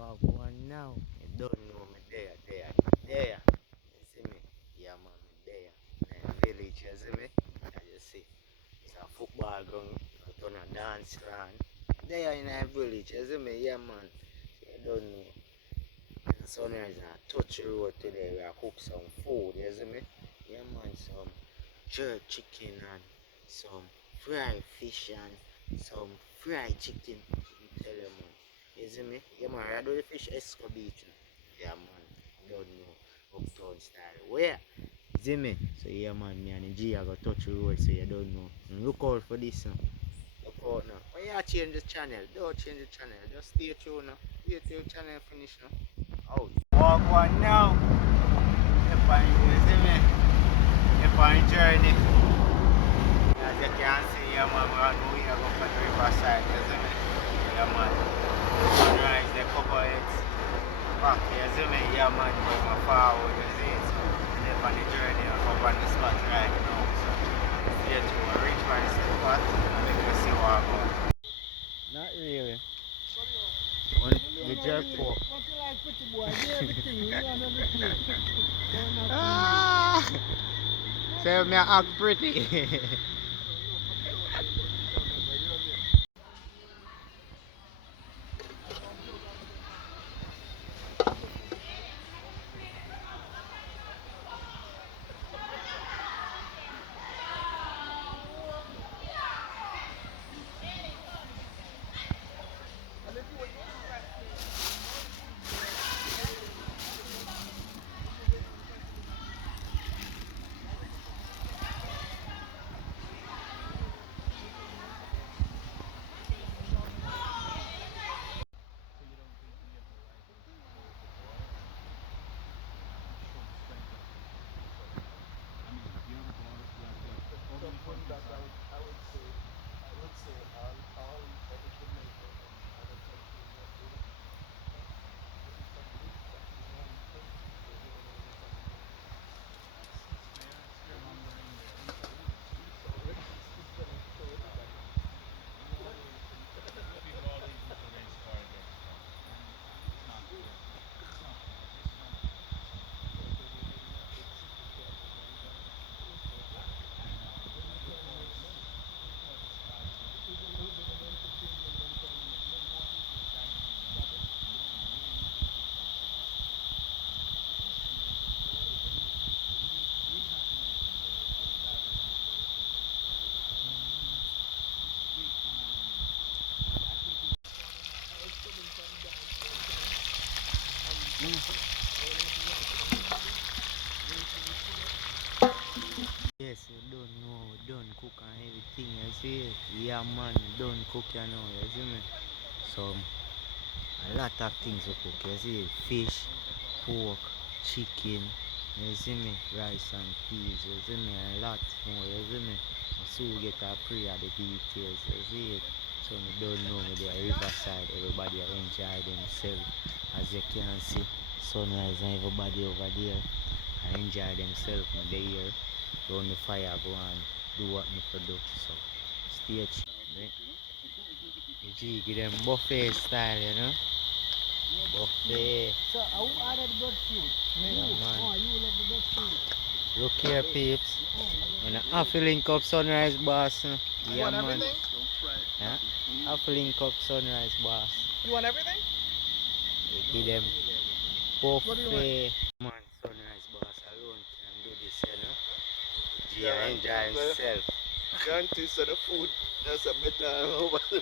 Walk one now. You don't know me there. You see me? Yeah man, me there. In the village, you see me? And you see. It's a football ground. I turn a dance around. There in the village, you see me? Yeah man. So you don't know. And sunrise I touch the road today. We are cook some food, you see me? Yeah man, some jerk chicken and some fried fish and some fried chicken. I tell you man. You see me? Yeah man, I do the fish escabich. Yeah man, don't know Uptown style. Where? You see me? So yeah man, me and the G I go touch the road so you don't know. And look out for this now. Look out now. Why you change the channel? Don't change the channel. Just stay tuned now. Wait till the channel finish now. Out. Walk one now. If I you see me? If I journey. As you can see, yeah man, we're on the way to go for the riverside, you see me? Yeah man. Sunrise, the couple heads back, you see me? Yeah man, going forward, you see it? And if on the journey, I'm up on the spot right now. So, stay tuned, reach by the spot, and make you see what I got. Not really. On the jerk pork. What you like, pretty boy? Do everything, you learn everything. Ah! Say me act pretty. Yes, you don't know, don't cook and everything, you see it? Yeah man, don't cook you know, you see me? So, a lot of things to cook, you see it? Fish, pork, chicken, you see me? Rice and peas, you see me? A lot more, you see me? So we get a pre of the details, you see it? So me don't know me there riverside, everybody enjoy themselves. As you can see, sunrise and everybody over there. I enjoy themselves when they here. Round the fire go and do what me to do. So stay tuned. The G give them buffet style, you know? Buffet. So, who ordered the food? Yeah, man. Oh, you love the good food. Look here, peeps. And I have to link up sunrise boss. You Yeah, want man. everything? Yeah? I have to link up sunrise boss. You want everything? They give them buffet. Man, sunrise boss alone can do this, you know? G Yeah, enjoy himself. Guarantee so the food that's a better over the